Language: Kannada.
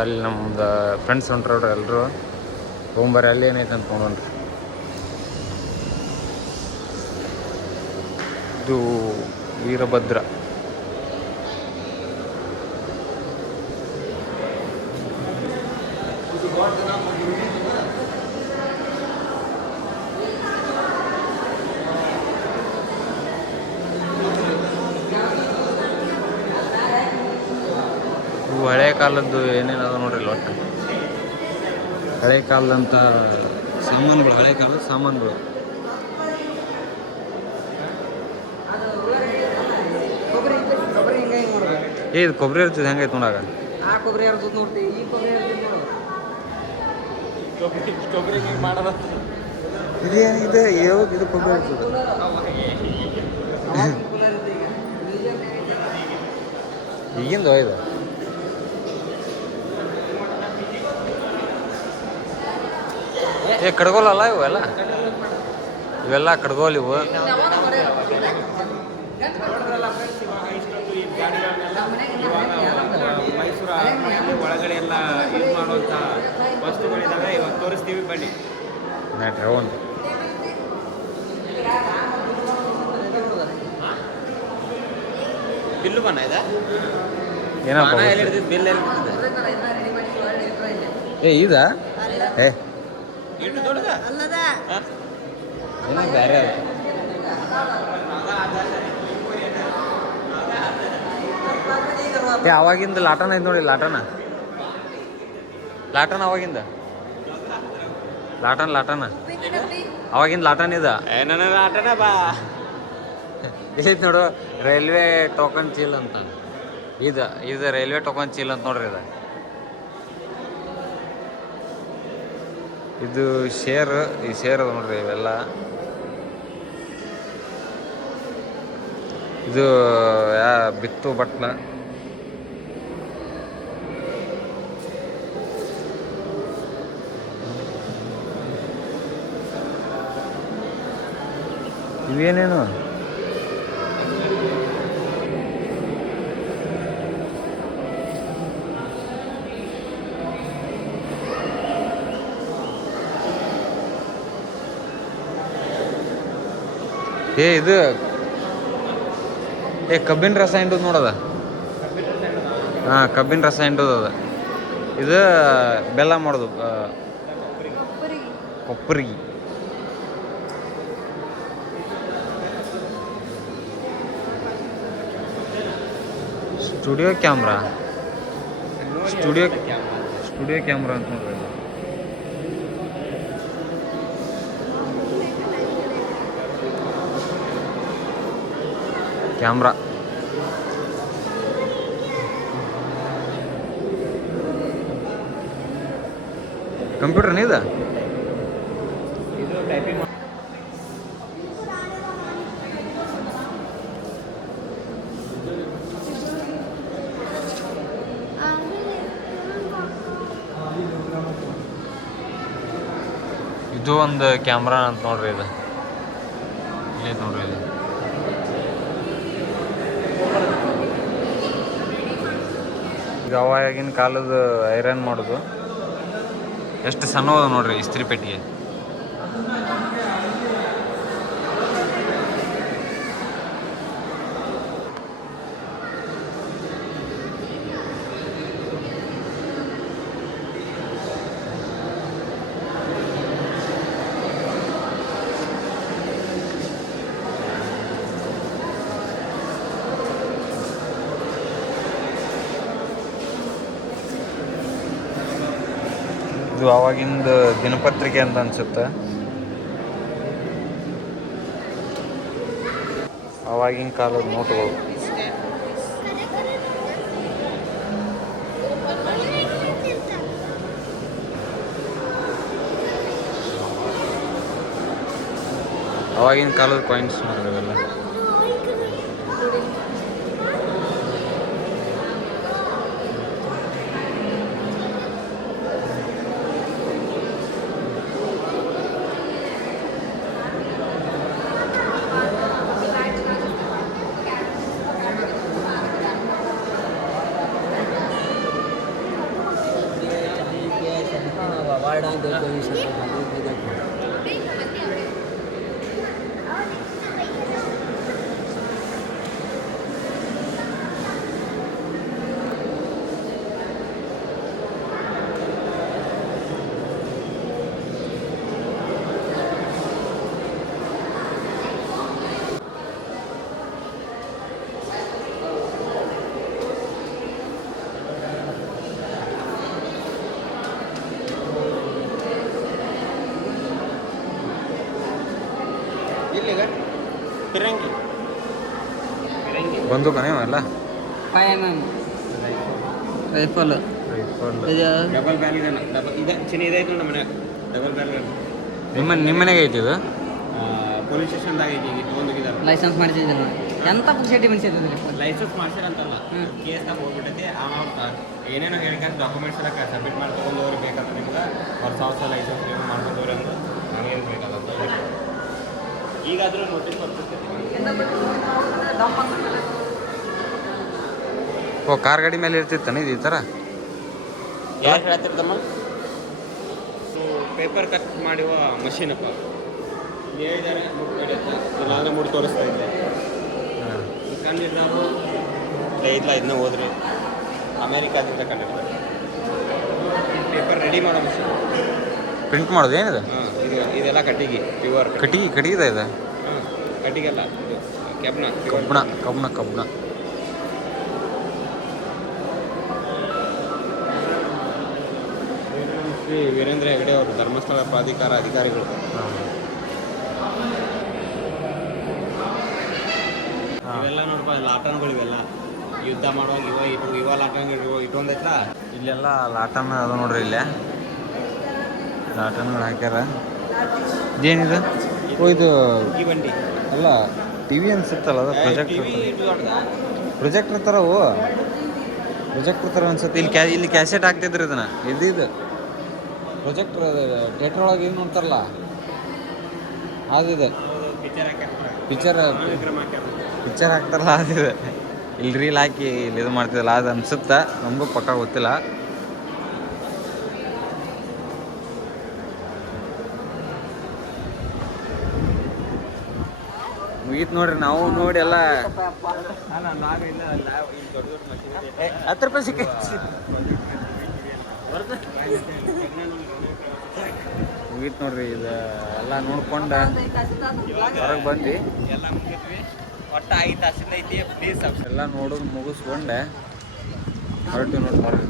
ಅಲ್ಲಿ ನಮ್ದು ಫ್ರೆಂಡ್ಸ್ ಹೊಂಟ್ರವ್ರಿ ಎಲ್ಲರೂ ತೊಗೊಂಬರ್ರಿ ಅಲ್ಲಿ ಏನೈತೆ ಅಂತ ತೊಗೊಂಡ್ರಿ. ಇದು ವೀರಭದ್ರ. ಇವು ಹಳೆ ಕಾಲದ್ದು ಏನೇನದ ನೋಡ್ರಿ ಇಲ್ಲಿ ಒಟ್ಟು ಹಳೆ ಕಾಲದಂಥ ಸಾಮಾನುಗಳು, ಹಳೆ ಕಾಲದ ಸಾಮಾನುಗಳು. ಇದು ಕೊಬ್ಬರಿ ಇರ್ತದೆ ಹೆಂಗೈತೆ ನೋಡಾಗ. ಕೊಬ್ಬರಿ ಇರ್ತದೆ ನೋಡ್ತೀವಿ. ಈ ಕೊಬ್ಬರಿ ಕೊಬ್ಬರಿ ಹಿಂಗೆ ಮಾಡೋದ ಇದೇನಿದೆ ಯಾವಾಗ ಇದು ಕೊಬ್ಬರಿ ಇರ್ತದೆ. ಈಗಿಂದು ಇದು ಕಡ್ಗೋಲಲ್ಲ ಇವೆಲ್ಲ, ಇವೆಲ್ಲ ಕಡ್ಗೋಲ್ ಇವು. ಮೈಸೂರು ಒಳಗಡೆ ಎಲ್ಲ ಇದು ಮಾಡುವಂಥ ವಸ್ತುಗಳಿದ್ದಾವೆ. ಇವಾಗ ತೋರಿಸ್ತೀವಿ ಬನ್ನಿ. ರೌಂಡ್ ಬಿಲ್ಲು ಬಣ್ಣ ಇದೆ. ಏನಪ್ಪ ಬಿಲ್ ಇದಾ ಇಟ್ಟು ದೊಡ್ಡದ ಏನೋ ಬೇರೆ ಅವಾಗಿಂದ ಲಾಟನ ಐತೆ ನೋಡಿ. ಲಾಟನ ಅವಾಗಿಂದ ಲಾಟನ ಅವಾಗಿಂದ ಲಾಟನ್ ಇದ ಏನ ಆಟನ ಬಾ ಇದೈತೆ ನೋಡು. ರೈಲ್ವೆ ಟೋಕನ್ ಚೀಲ್ ಅಂತ ಇದು ರೈಲ್ವೆ ಟೋಕನ್ ಚೀಲ್ ಅಂತ ನೋಡ್ರಿ. ಇದು ಶೇರ್, ಈ ಶೇರ್ ಅದ ನೋಡ್ರಿ ಇವೆಲ್ಲ. ಇದು ಬಿತ್ತು ಬಟ್ಲ. ಇವೇನೇನು ಇದು ಕಬ್ಬಿನ ರಸ ಹಿಂಡೋದು ನೋಡದ. ಹಾಂ, ಕಬ್ಬಿನ ರಸ ಹಿಂಡೋದು ಅದ. ಇದು ಬೆಲ್ಲ ಮಾಡೋದು, ಕೊಪ್ಪರಿಗೆ. ಸ್ಟುಡಿಯೋ ಕ್ಯಾಮ್ರಾ ಅಂತ ನೋಡ್ರಿ. ಕ್ಯಾಮ್ರಾ ಕಂಪ್ಯೂಟರ್ನ ಇದು. ಇದು ಒಂದು ಕ್ಯಾಮ್ರಾ ಅಂತ ನೋಡ್ರಿ. ಇದು ಇಲ್ಲೇ ನೋಡ್ರಿ. ಇದು ಈಗ ಅವಾಗಿನ ಕಾಲದ ಐರನ್ ಮಾಡೋದು. ಎಷ್ಟು ಸಣ್ಣದ ನೋಡ್ರಿ ಇಸ್ತ್ರಿ ಪೆಟ್ಟಿಗೆ. ಇದು ಆವಾಗಿಂದ ದಿನಪತ್ರಿಕೆ ಅಂತ ಅನ್ಸುತ್ತೆ. ಆವಾಗಿನ ಕಾಲದ ನೋಟುಗಳು. ಆವಾಗಿನ ಕಾಲದ ಕಾಯಿನ್ಸ್ ನೋಡ್ರಿ ಇವೆಲ್ಲ. वार्डा देखो ये सब देखो ಇಲ್ಲಿಗ ಫಿರಂಗಿ ಫಿರಂಗಿ ಬಂದೂಕನೇ ಅಲ್ಲ 5mm rifle rifle. Double barrel gun double ಇದೆ ಚಿನ್ನ ಇದೈತೆ ನಮ್ಮ ಮನೆ ಡಬಲ್ ಬ್ಯಾರಲ್ ಗನ್ ನಿಮ್ಮನೆಗೆ ಐತಿ ಇದು? ಪೊಲೀಸ್ ಸ್ಟೇಷನ್ದಾಗ ಐತಿ ಈಗ ತೊಗೊಂಡೋಗಿದ್ದಾರೆ ಲೈಸೆನ್ಸ್ ಮಾಡಿಸಿದ್ರು ಎಂತ ಪುಕ್ಷೇಟಿ ಮನ್ಸಿದ್ರಿ ಲೈಸೆನ್ಸ್ ಮಾಡ್ಸಿರಂತಲ್ಲ ಕೇಸ್ದಾಗ ಹೋಗ್ಬಿಟ್ಟೈತಿ ಆಮೇಲೆ ಏನೇನೋ ಹೇಳಿಕ ಡಾಕ್ಯುಮೆಂಟ್ಸ್ ಎಲ್ಲ ಸಬ್ಮಿಟ್ ಮಾಡಿ ತೊಗೊಂಡವ್ರು ಬೇಕಂತ ನಿಮ್ಗೆ ವರ್ಷ ಲೈಸೆನ್ಸ್ ನೀವು ಮಾಡ್ಕೊಂಡವ್ರು ಅಂದ್ರೆ ನಮಗೇನು ಬೇಕಲ್ಲ ಈಗಾದರೂ ನೋಟಿಸ್ ಬರ್ತೈತಿ. ಓ ಕಾರ್ ಗಾಡಿ ಮೇಲೆ ಇರ್ತಿತ್ತಾನೆ ಇದು ಈ ಥರ? ಯಾರು ಹೇಳ್ತಿರ್ತಮ್ಮ ಪೇಪರ್ ಕಟ್ ಮಾಡುವ ಮಷೀನಪ್ಪ ಹೇಳಿದ್ದಾರೆ ಮುಟ್ಟು ನಡೆಯುತ್ತೆ ಇಲ್ಲಾಂದ್ರೆ ಮುಟ್ಟು ತೋರಿಸ್ತಾ ಇದ್ದೆ ಕಂಡಿದ್ದು ನಾವು ಇಲ್ಲ ಇದನ್ನ ಹೋದ್ರಿ ಅಮೇರಿಕಾದಿಂದ ಕಂಡಿರ್ತಾರೆ ಪೇಪರ್ ರೆಡಿ ಮಾಡೋ ಮಷೀನ್ ಪ್ರಿಂಟ್ ಮಾಡೋದು ಏನಿದೆ? ಹಾಂ ಇದೆಲ್ಲ ಕಟ್ಟಿಗೆ ಪ್ಯೂರ್ ಕಟ್ಟಿಗೆ ಇದೆ. ಹಾಂ ಕಟ್ಟಿಗೆಲ್ಲ ಕೆಬ್ನ ಕಬ್ಬಣ ಶ್ರೀ ವೀರೇಂದ್ರ ಹೆಗಡೆ ಅವರು ಧರ್ಮಸ್ಥಳ ಪ್ರಾಧಿಕಾರ ಅಧಿಕಾರಿಗಳು. ಇವೆಲ್ಲ ನೋಡಪ್ಪ ಲಾಟನ್ಗಳು ಇವೆಲ್ಲ ಯುದ್ಧ ಮಾಡುವಾಗ ಇವ ಲಾಟನ್ಗಳು ಇಟ್ಟೊಂದೈತಾ ಇಲ್ಲೆಲ್ಲ ಲಾಟನ್ ಅದ ನೋಡ್ರಿ ಇಲ್ಲೇ ಲಾಟನ್ಗಳು ಹಾಕ್ಯಾರ. ಇದೇನಿದೆ? ಓ ಇದು ಈ ಬಂಡಿ ಅಲ್ಲ ಟಿವಿ ಅನ್ಸುತ್ತಲ್ಲ ಅದು ಪ್ರೊಜೆಕ್ಟರ್ ಥರ ಓ ಪ್ರೊಜೆಕ್ಟರ್ ಥರ ಅನ್ಸುತ್ತೆ. ಇಲ್ಲಿ ಕ್ಯಾಸೆಟ್ ಹಾಕ್ತಿದ್ರು ಇದನ್ನ ಇದು ಪ್ರೊಜೆಕ್ಟರ್ ಥಿಯೇಟ್ರ್ ಒಳಗೆ ಏನು ನೋಡ್ತಾರಲ್ಲ ಅದಿದೆ ಪಿಕ್ಚರ್ ಹಾಕ್ತಾರಲ್ಲ ಅದಿದೆ. ಇಲ್ಲಿ ರೀಲ್ ಹಾಕಿ ಇಲ್ಲಿ ಇದು ಮಾಡ್ತಿದ್ದಲ್ಲ ಅದು ಅನ್ಸುತ್ತೆ, ನಮಗೂ ಪಕ್ಕ ಗೊತ್ತಿಲ್ಲ. ಮುಗೀತು ನೋಡ್ರಿ, ನಾವು ನೋಡಿ ಎಲ್ಲ 10 ರೂಪಾಯಿ ಸಿಕ್ಕ ಮುಗೀತು ನೋಡ್ರಿ. ಇದು ಎಲ್ಲ ನೋಡ್ಕೊಂಡು ಹೊರಗೆ ಬಂದು ಎಲ್ಲ ಮುಗಿದ್ವಿ. ಒಟ್ಟು 5 ತಾಸಿಂದ ಐತಿ ಪ್ಲೀಸ್ ಎಲ್ಲ ನೋಡೋದು ಮುಗಿಸ್ಕೊಂಡೆ ಹೊರಟು ನೋಡಿ ಹೊರಗೆ.